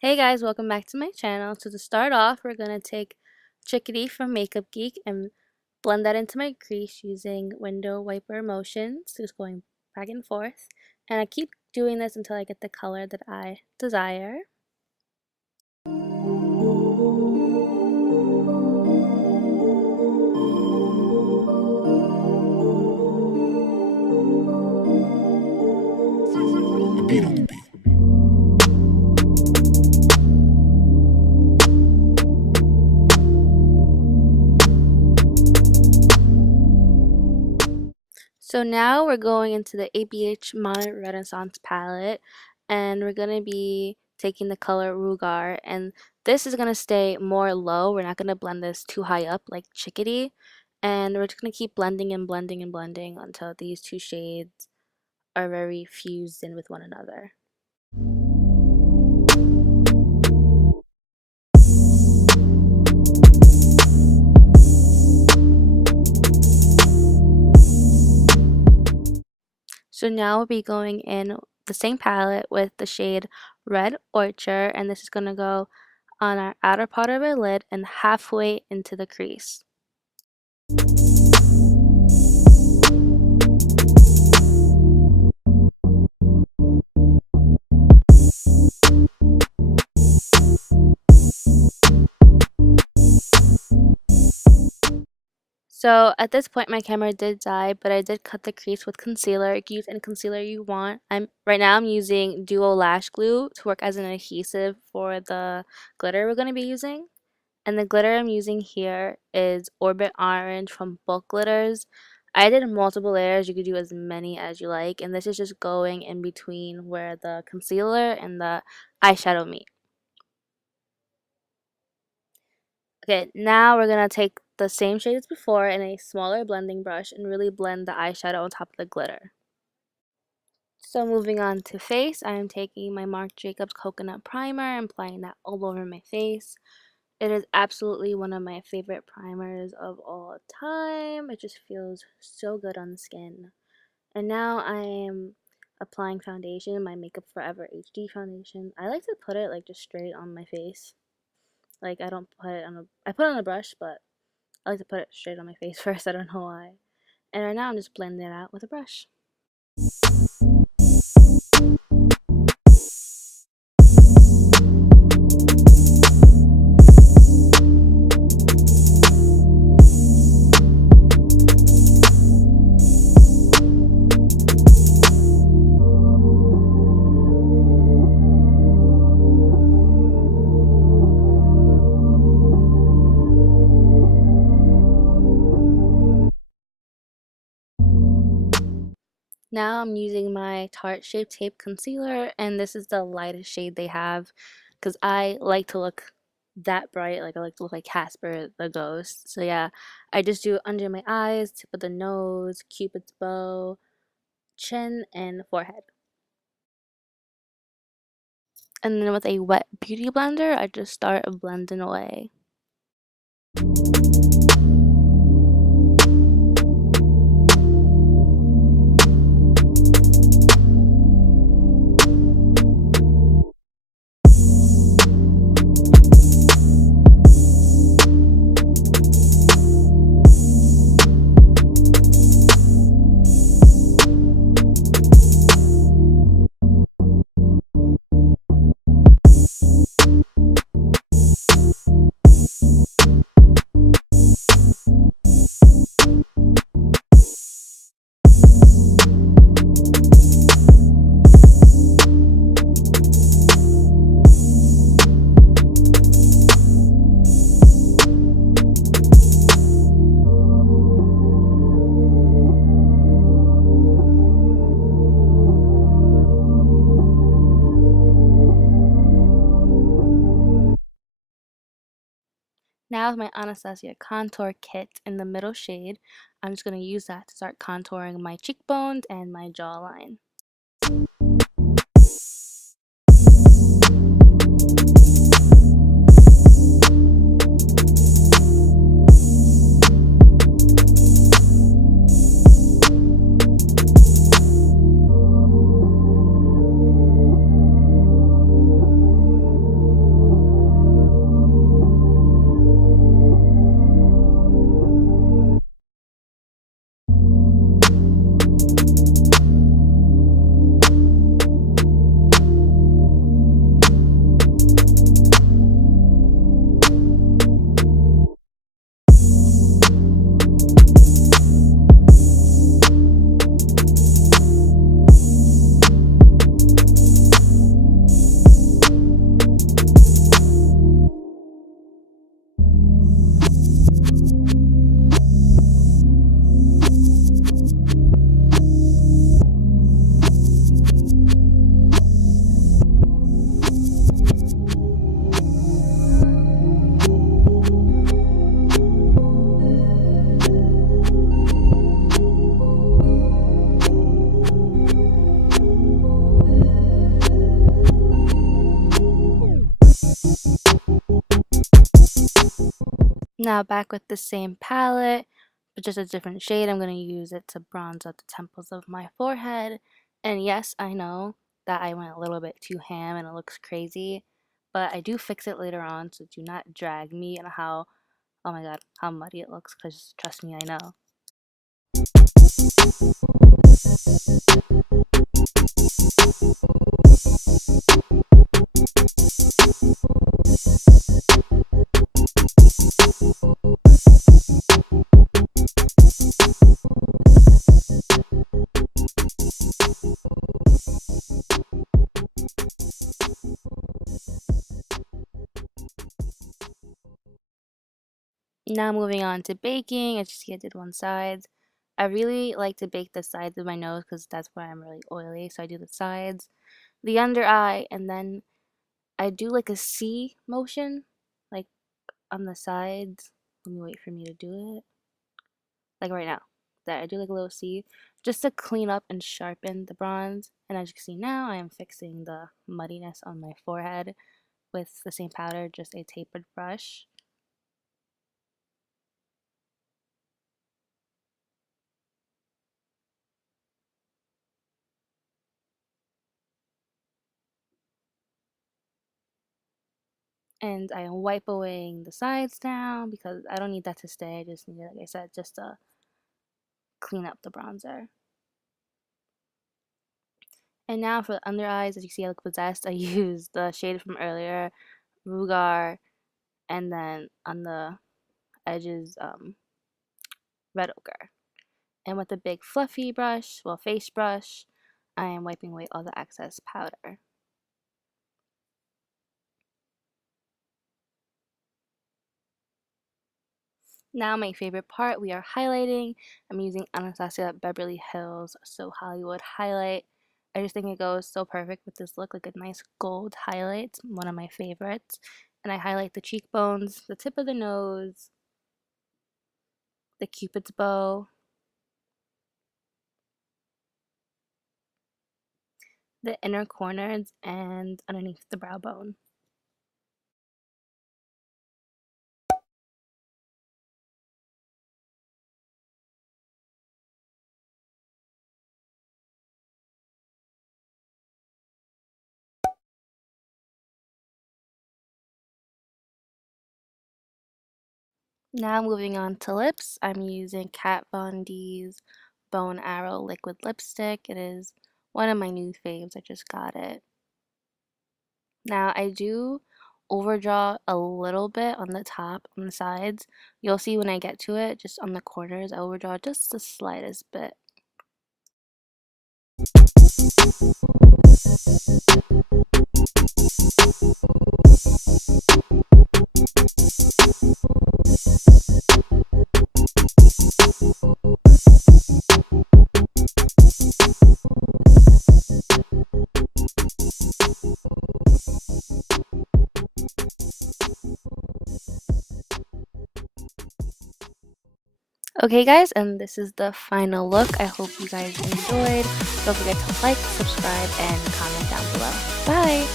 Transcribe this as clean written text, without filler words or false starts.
Hey guys, welcome back to my channel. So to start off, we're going to take Chickadee from Makeup Geek and blend that into my crease using window wiper motions, just going back and forth. And I keep doing this until I get the color that I desire. So now we're going into the ABH Modern Renaissance palette, and we're going to be taking the color Rugar, and this is going to stay more low. We're not going to blend this too high up like Chickadee, and we're just going to keep blending and blending and blending until these two shades are very fused in with one another. So now we'll be going in the same palette with the shade Red Orchard, and this is going to go on our outer part of our lid and halfway into the crease. So at this point my camera did die, but I did cut the crease with concealer. You can use any concealer you want. Right now I'm using Duo Lash Glue to work as an adhesive for the glitter we're going to be using. And the glitter I'm using here is Orbit Orange from Bulk Glitters. I did multiple layers. You could do as many as you like. And this is just going in between where the concealer and the eyeshadow meet. Okay, now we're going to take the same shade as before in a smaller blending brush and really blend the eyeshadow on top of the glitter. So moving on to face, I am taking my Marc Jacobs Coconut Primer and applying that all over my face. It is absolutely one of my favorite primers of all time. It just feels so good on the skin. And now I am applying foundation, my Makeup Forever HD foundation. I like to put it like just straight on my face. Like I don't put it on I put it on a brush, but I like to put it straight on my face first. I don't know why. And right now I'm just blending it out with a brush. Now I'm using my Tarte Shape Tape Concealer, and this is the lightest shade they have because I like to look that bright. Like I like to look like Casper the Ghost. So yeah, I just do it under my eyes, tip of the nose, Cupid's bow, chin, and forehead. And then with a wet beauty blender, I just start blending away. Now with my Anastasia contour kit in the middle shade, I'm just going to use that to start contouring my cheekbones and my jawline. Now back with the same palette, but just a different shade. I'm going to use it to bronze out the temples of my forehead. And yes, I know that I went a little bit too ham and it looks crazy, but I do fix it later on, so do not drag me and how, oh my god, how muddy it looks, because trust me, I know. Now moving on to baking. As you see, I did one side. I really like to bake the sides of my nose because that's where I'm really oily, so I do the sides, the under eye, and then I do like a C motion, like on the sides. Let me wait for me to do it. Like right now. That I do like a little C just to clean up and sharpen the bronze. And as you can see now, I am fixing the muddiness on my forehead with the same powder, just a tapered brush. And I am wipe away the sides down because I don't need that to stay. I just need it, like I said, just to clean up the bronzer. And now for the under eyes, as you see I look possessed, I use the shade from earlier, Rugar, and then on the edges, red ochre. And with a big fluffy brush, well, face brush, I am wiping away all the excess powder. Now my favorite part, we are highlighting. I'm using Anastasia Beverly Hills So Hollywood highlight. I just think it goes so perfect with this look, like a nice gold highlight. It's one of my favorites. And I highlight the cheekbones, the tip of the nose, the cupid's bow, the inner corners, and underneath the brow bone. Now moving on to lips, I'm using Kat Von D's Bone Arrow Liquid Lipstick. It is one of my new faves. I just got it. Now I do overdraw a little bit on the top, on the sides. You'll see when I get to it, just on the corners, I overdraw just the slightest bit. Okay guys, and this is the final look. I hope you guys enjoyed. Don't forget to like, subscribe, and comment down below. Bye!